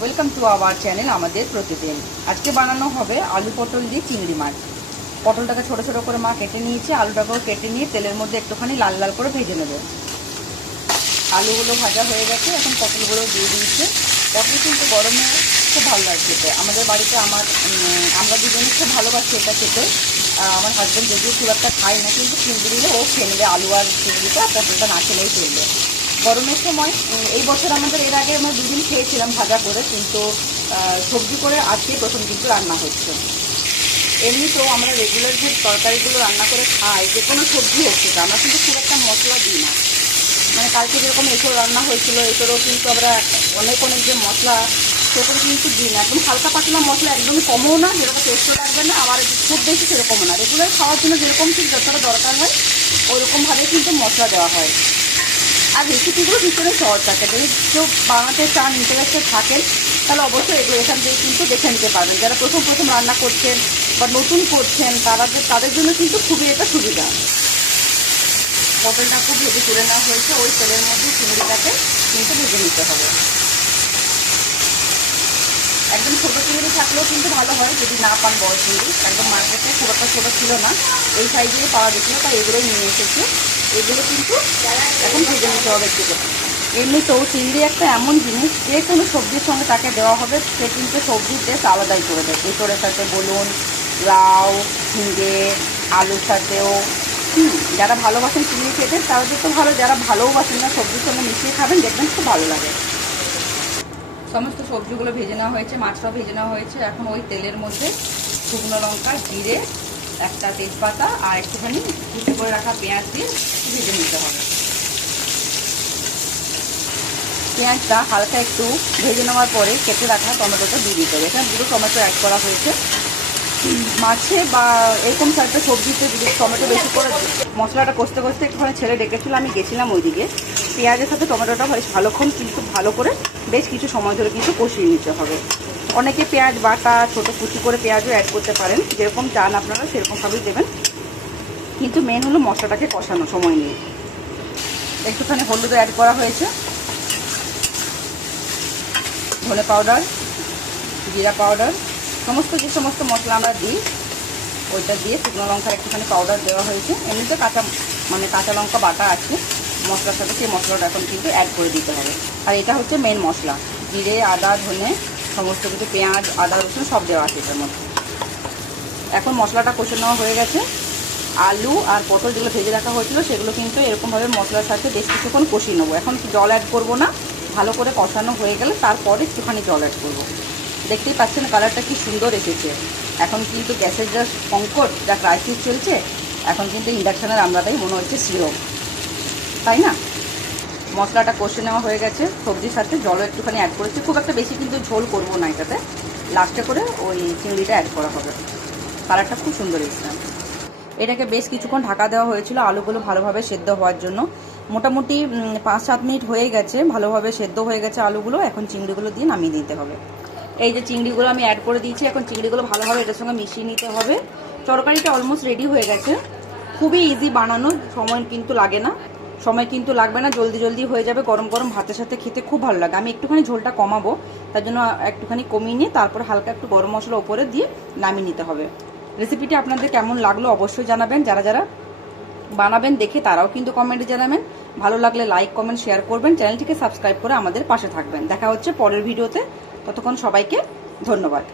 Welcome to our channel আমাদের প্রতিদিন। আজকে বানানো হবে আলু পটল দিয়ে চিংড়ি মাছ। পটলটাকে ছোট ছোট করে মা কেটে নিয়েছে, আলুটাকেও কেটে নিয়ে তেলের মধ্যে একটুখানি লাল লাল করে ভেজে নেবে। আলুগুলো ভাজা হয়ে গেছে, এখন পটলগুলো দিয়ে দিয়েছে। পটল কিন্তু গরমে খুব ভালো লাগে খেতে। আমাদের বাড়িতে আমরা দুজনে খুব ভালোবাসি এটা খেতে। আমার হাজব্যান্ড যদিও খুব একটা খায় না, কিন্তু চিংড়ি দিলে ও খেয়ে নেবে। আলু আর চিংড়িটা, পটলটা না খেলেই চলবে। গরমের সময় এই বছর এর আগে আমরা দুদিন খেয়েছিলাম ভাজা করে, কিন্তু সবজি করে আজকে প্রথম কিন্তু রান্না হচ্ছে। এমনিতেও আমরা রেগুলার যে তরকারিগুলো রান্না করে খাই, যে কোনো সবজি হোক সেটা, আমরা কিন্তু খুব একটা মশলা দিই না। মানে কালকে যেরকম এঁচোড় রান্না হয়েছিল, এঁচোড়ও কিন্তু আমরা অনেক যে মশলা সেরকম কিন্তু দিই না। একদম হালকা পাতলা মশলা, একদমই কমও না, যেরকম টেস্টও লাগবে না, আবার খুব বেশি সেরকমও না। রেগুলার খাওয়ার জন্য যেরকম ঠিক যতটা দরকার হয় ওইরকমভাবে কিন্তু মশলা দেওয়া হয়। আর রেসিপিগুলো ভীষণই সহজ থাকে। যদি কেউ বানাতে চান, ইন্টারেস্টেড থাকেন, তাহলে অবশ্যই এগুলো এখান থেকে কিন্তু দেখে নিতে পারবেন। যারা প্রথম রান্না করছেন বা নতুন করছেন তাদের জন্য কিন্তু খুবই এটা সুবিধা। পটলটা খুব ভেজে তুলে নেওয়া হয়েছে, ওই তেলের মধ্যে চিংড়িটাকে কিন্তু ভেজে নিতে হবে। একদম ছোটো চিংড়ি থাকলেও কিন্তু ভালো হয়, যদি না পান বড় চিংড়ি। একদম মার্কেটে খুব একটা ছোটো ছিল না, এই সাইজেই পাওয়া গেছিলো, তাই এগুলোই নিয়ে এসেছে। এগুলো কিন্তু এখন ভেজে নিতে হবে একটু করে। এমনিতেও চিংড়ি একটা এমন জিনিস, যে কোনো সবজির সঙ্গে তাকে দেওয়া হবে, সে কিন্তু সবজির টেস্ট আলাদাই করে দেয়। এঁচোড়ের সাথে বলুন, লাউ, ঝিঙে, আলুর সাথেও। যারা ভালোবাসেন চিংড়ি খেতে তাদের তো ভালো, যারা ভালোবাসেন না সবজির সঙ্গে মিশিয়ে খাবেন, দেখবেন খুব ভালো লাগে। সমস্ত সবজিগুলো ভেজে নেওয়া হয়েছে, মাছটাও ভেজে নেওয়া হয়েছে। এখন ওই তেলের মধ্যে শুকনো লঙ্কা, জিরে, একটা তেজপাতা আর একটুখানি কুচি করে রাখা পেঁয়াজ দিয়ে ভেজে নিতে হবে। পেঁয়াজটা হালকা একটু ভেজে নেওয়ার পরে কেটে রাখা টমেটোটা দিয়ে দিতে হবে। এখানে দুটো টমেটো অ্যাড করা হয়েছে। মাছে বা এরকম একটা সবজিতে যদি টমেটো বেশি করে, মশলাটা কষতে একটুখানি ছেড়ে ডেকেছিল, আমি গেছিলাম ওইদিকে। পেঁয়াজের সাথে টমেটোটা বেশ ভালো করে বেশ কিছু সময় ধরে কিন্তু কষিয়ে নিতে হবে। অনেকে পেঁয়াজ বাটা ছোটো কুচি করে পেঁয়াজও অ্যাড করতে পারেন, যেরকম চান আপনারা সেরকমভাবেই দেবেন। কিন্তু মেন হলো মশলাটাকে কষানো সময় নিয়ে। একটুখানি হলুদ অ্যাড করা হয়েছে, ধনে পাউডার, জিরা পাউডার, যে সমস্ত মশলা আমরা দিই ওইটা দিয়ে, শুকনো লঙ্কার একটুখানি পাউডার দেওয়া হয়েছে। এমনিতে কাঁচা লঙ্কা বাটা আছে মশলার সাথে, সেই মশলাটা এখন কিন্তু অ্যাড করে দিতে হবে। আর এটা হচ্ছে মেন মশলা, জিরে, আদা, ধনে সমস্ত কিছু, পেঁয়াজ, আদা, রসুন সব দেওয়া আছে এটার মধ্যে। এখন মশলাটা কষে নেওয়া হয়ে গেছে। আলু আর পটল যেগুলো ভেজে রাখা হয়েছিল সেগুলো কিন্তু এরকমভাবে মশলার সাথে বেশ কিছুক্ষণ কষিয়ে নেবো। এখন জল অ্যাড করবো না, ভালো করে কষানো হয়ে গেলে তারপরে একটুখানি জল অ্যাড করবো। দেখতেই পাচ্ছেন কালারটা কি সুন্দর এসেছে। এখন কিন্তু গ্যাসের যা সংকট, যা ক্রাইসিস চলছে, এখন কিন্তু ইন্ডাকশানের আমরাটাই মনে হচ্ছে সিরপ, তাই না? মশলাটা কষে নেওয়া হয়ে গেছে, সবজির সাথে জলও একটুখানি অ্যাড করেছি। খুব একটা বেশি কিন্তু ঝোল করবো না এটাতে, লাস্টে করে ওই চিংড়িটা অ্যাড করা হবে। কালারটা খুব সুন্দর এসেছে। এটাকে বেশ কিছুক্ষণ ঢাকা দেওয়া হয়েছিল আলুগুলো ভালোভাবে সেদ্ধ হওয়ার জন্য। মোটামুটি 5-7 মিনিট হয়ে গেছে, ভালোভাবে সেদ্ধ হয়ে গেছে আলুগুলো। এখন চিংড়িগুলো দিয়ে নামিয়ে দিতে হবে। এই যে চিংড়িগুলো আমি অ্যাড করে দিয়েছি, এখন চিংড়িগুলো ভালোভাবে এটার সঙ্গে মিশিয়ে নিতে হবে। তরকারিটা অলমোস্ট রেডি হয়ে গেছে। খুবই ইজি বানানো, সময় কিন্তু লাগবে না, জলদি হয়ে যাবে। গরম গরম ভাতের সাথে খেতে খুব ভালো লাগে। আমি একটুখানি ঝোলটা কমাবো, তার জন্য একটুখানি কমিয়ে নিয়ে তারপর হালকা একটু গরম মশলা ওপরে দিয়ে নামিয়ে নিতে হবে। রেসিপিটি আপনাদের কেমন লাগলো অবশ্যই জানাবেন। যারা বানাবেন দেখে তারাও কিন্তু কমেন্টে জানাবেন। ভালো লাগলে লাইক, কমেন্ট, শেয়ার করবেন। চ্যানেলটিকে সাবস্ক্রাইব করে আমাদের পাশে থাকবেন। দেখা হচ্ছে পরের ভিডিওতে। ততক্ষণ সবাইকে ধন্যবাদ।